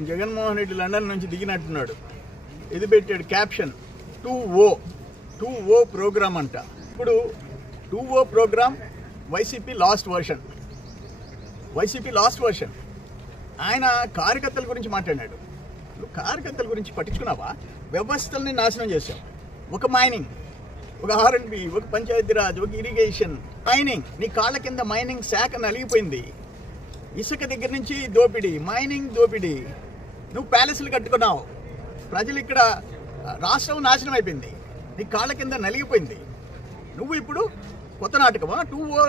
ఆయన జగన్మోహన్ రెడ్డి లండన్ నుంచి దిగినట్టున్నాడు. ఇది పెట్టాడు క్యాప్షన్ 2O ప్రోగ్రామ్ అంట. ఇప్పుడు 2O programme YCP last version. ఆయన కార్యకర్తల గురించి మాట్లాడాడు. నువ్వు కార్యకర్తల గురించి పట్టించుకున్నావా? వ్యవస్థల్ని నాశనం చేశావు. ఒక మైనింగ్, ఒక R&B, ఒక పంచాయతీరాజ్, ఒక ఇరిగేషన్, మైనింగ్. నీ కాళ్ళ కింద మైనింగ్ శాఖ నలిగిపోయింది. ఇసుక దగ్గర నుంచి దోపిడీ, మైనింగ్ దోపిడీ. నువ్వు ప్యాలెస్లు కట్టుకున్నావు. ప్రజలు ఇక్కడ రాష్ట్రం నాశనం అయిపోయింది. నీ కాళ్ళ కింద నలిగిపోయింది. నువ్వు ఇప్పుడు కొత్త నాటకమా 2O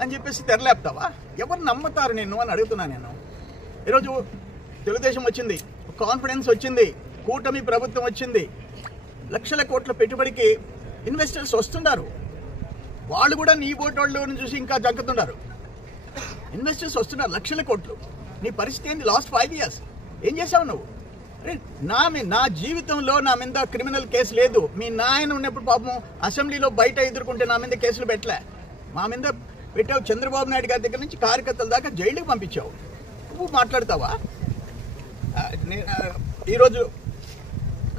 అని చెప్పేసి తెరలేపుతావా? ఎవరు నమ్ముతారు నిన్ను అని అడుగుతున్నా నేను. ఈరోజు తెలుగుదేశం వచ్చింది, కాన్ఫిడెన్స్ వచ్చింది, కూటమి ప్రభుత్వం వచ్చింది. లక్షల కోట్ల పెట్టుబడికి ఇన్వెస్టర్స్ వస్తున్నారు. వాళ్ళు కూడా నీ బోటోళ్ళని చూసి ఇంకా జంకుతున్నారు. ఇన్వెస్టర్స్ వస్తున్నారు, లక్షల కోట్లు. నీ పరిస్థితి ఏంది? లాస్ట్ 5 years ఏం చేసావు నువ్వు? నా జీవితంలో నా మీద క్రిమినల్ కేసు లేదు. మీ నాయన ఉన్నప్పుడు పాపం అసెంబ్లీలో బయట ఎదుర్కొంటే నా మీద కేసులు పెట్టలే. మా మీద పెట్టావు. చంద్రబాబు నాయుడు గారి దగ్గర నుంచి కార్యకర్తల దాకా జైలుకి పంపించావు. నువ్వు మాట్లాడతావా? ఈరోజు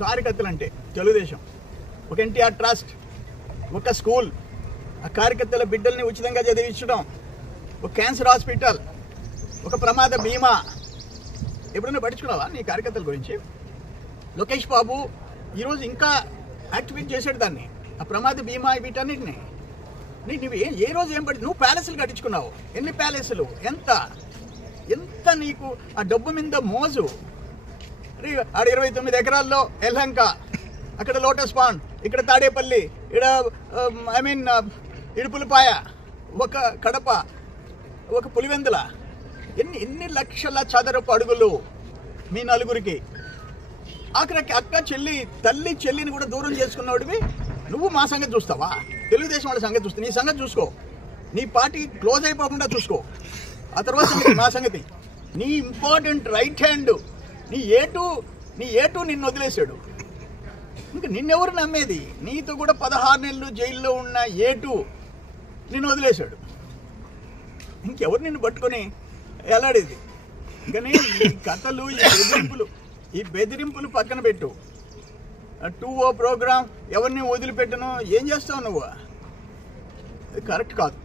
కార్యకర్తలు అంటే తెలుగుదేశం, ఒక NTR ట్రస్ట్, ఒక స్కూల్, ఆ కార్యకర్తల బిడ్డల్ని ఉచితంగా చదివించడం, ఒక క్యాన్సర్ హాస్పిటల్, ఒక ప్రమాద బీమా. ఎప్పుడైనా పట్టించుకున్నావా నీ కార్యకర్తల గురించి? లోకేష్ బాబు ఈరోజు ఇంకా యాక్టివేట్ చేశాడు దాన్ని, ఆ ప్రమాద బీమా వీటన్నిటిని. నువ్వు ఏ రోజు ఏం పడి? నువ్వు ప్యాలెస్లు కట్టించుకున్నావు. ఎన్ని ప్యాలెస్లు? ఎంత నీకు ఆ డబ్బు మీద మోజు? ఆడ 29 ఎకరాల్లో ఎల్హంక, అక్కడ లోటస్ పాండ్, ఇక్కడ తాడేపల్లి, ఇక్కడ ఇడుపులపాయ, ఒక కడప, ఒక పులివెందుల. ఎన్ని లక్షల చదరపు అడుగులు మీ నలుగురికి. ఆఖరికి అక్క చెల్లి, తల్లి చెల్లిని కూడా దూరం చేసుకున్నవాడివి. నువ్వు మా సంగతి చూస్తావా? తెలుగుదేశం వాళ్ళ సంగతి చూస్తా. నీ సంగతి చూసుకో. నీ పార్టీ క్లోజ్ అయిపోకుండా చూసుకో. ఆ తర్వాత మా సంగతి. నీ ఇంపార్టెంట్ రైట్ హ్యాండ్, నీ ఏటు నిన్ను వదిలేశాడు. ఇంకా నిన్నెవరు నమ్మేది? నీతో కూడా 16 నెలలు జైల్లో ఉన్న ఏటు నిన్ను వదిలేశాడు. ఇంకెవరు నిన్ను పట్టుకొని ఎలాడేది? కానీ ఈ కథలు, ఈ బెదిరింపులు పక్కన పెట్టు. 2O ప్రోగ్రామ్ ఎవరిని వదిలిపెట్టను. ఏం చేస్తావు నువ్వు? కరెక్ట్ కాదు.